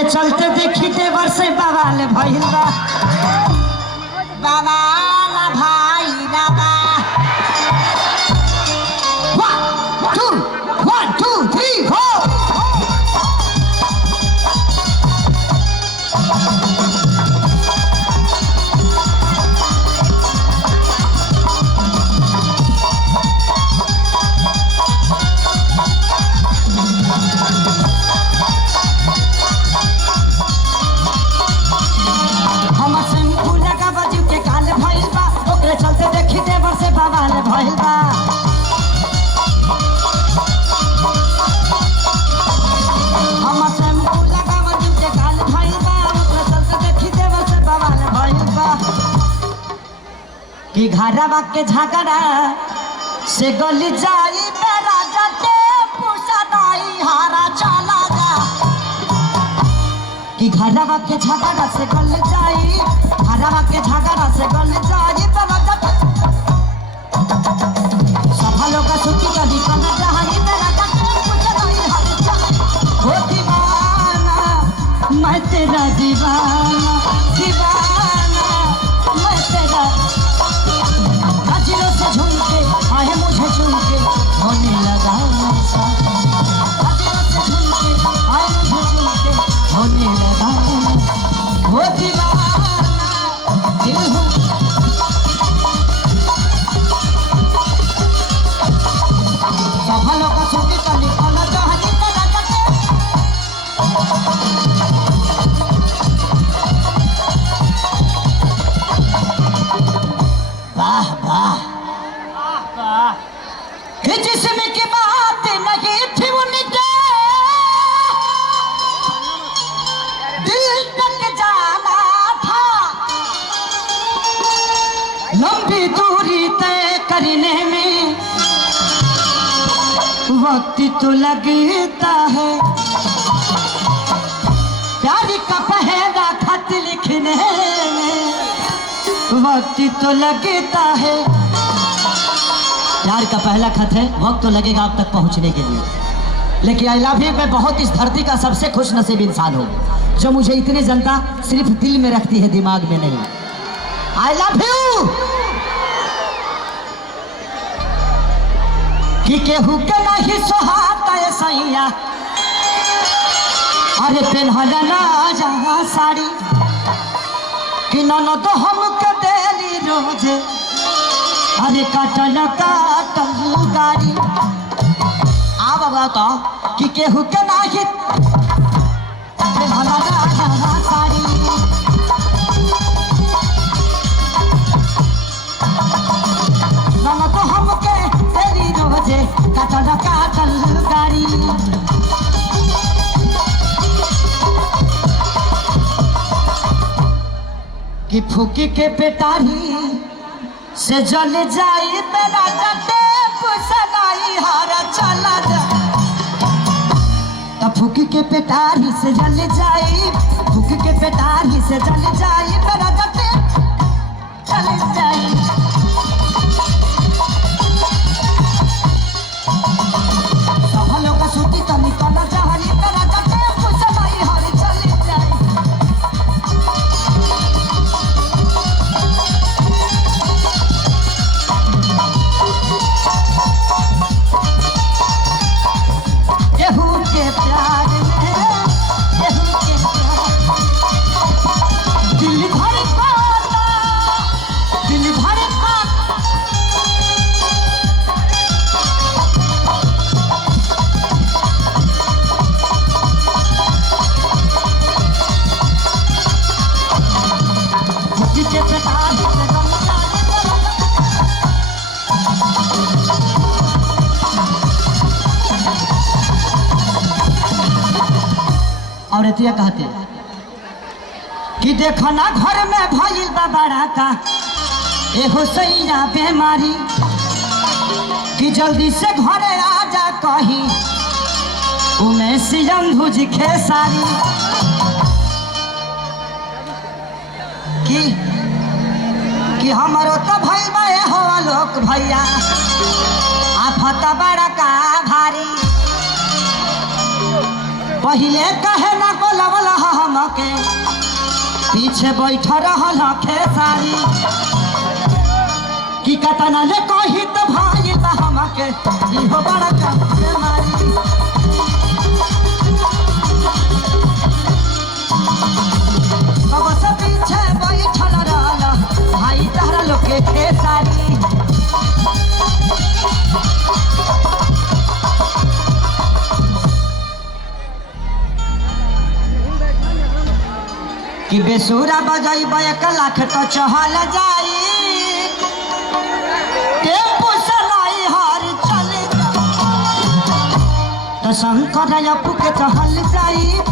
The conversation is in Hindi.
ओकरे चलते देखी देवर से बवाल भइल बा। बवाल भाई बाबा 1 2 3 4 चलते देखी देवर से बवाल भइल बा। हम शैम्पू लगाव जुटे काल भइल बा। ओकरे चलते देखी देवर से बवाल भइल बा। कि घरवा के झगड़ा से गली जाई मेरा जटे पुसदाई हारा चला जा। कि घरवा के झगड़ा से गली जाई घरवा के झगड़ा से गली जाई सफलों का सुखी कभी करना चाहिए मेरा हो दीवाना मैं तेरा दीवाना दीवाना मैं तेरा नजरों से झूमके आए मुझे झूमके होने लगा ऐसा नजरों से झूमके आए मुझे झूमके होने लगा हो दीवाना दिल हूँ सफलों का सुखी कभी करना चाहिए मेरा वाह वाह कि जिस्म की बात नहीं थी उनके दिल तक जाना था। लंबी दूरी तय करने में वक्त तो लगता है। प्यार का पहला खत लिखने में वक्त तो लगता है। प्यार का पहला खत है, वक्त तो लगेगा आप तक पहुंचने के लिए। लेकिन आई लव यू मैं बहुत इस धरती का सबसे खुश नसीब इंसान हूं जो मुझे इतनी जनता सिर्फ दिल में रखती है, दिमाग में नहीं। आई लव यू कि केहू के नहीं सोहाता है सैया। अरे पेन्हल ना जहाँ साड़ी कि ननद हमके देली रोजे। अरे काटल काटल गाड़ी आ बाबा तो कि केहू के नहीं पेन्हल ना जहाँ साड़ी ननद हमके देली रोजे काटल काटल गाड़ी। कि फूकी के पेटारी से जल जाई मेरा जटे पुसनाई हारा चला जा। तो फूकी के पेटारी से जल जाई फूकी के पेटारी से जल जाई मेरा जटे चल जाई। सफलों का सूती तो निकल जाई मेरा जटे पुसनाई हारा चल जाई। और एतिया कहते कि देखो ना घर में भइल बा बड़ा का एहो सैया बीमारी कि जल्दी से घरे आ जा कहीं उमेश अंधुज खेसारी। कि हमारो तो भइल बा हो लोक भैया आफत बड़ा का भारी। पहले कहे ना बोलवला हमके पीछे बैठ रहा खेसारी कि कतना ले कही तो भाई त हमके इहो बड़ा कहे मारी सबसे पीछे बैठल रहला भाई तारा लोग के खेसारी कि बेसुरा बजाइब 1 लाख तो चहल जाई टेम्पू सलाई हर चल तो शंकर अपू के चहल जाई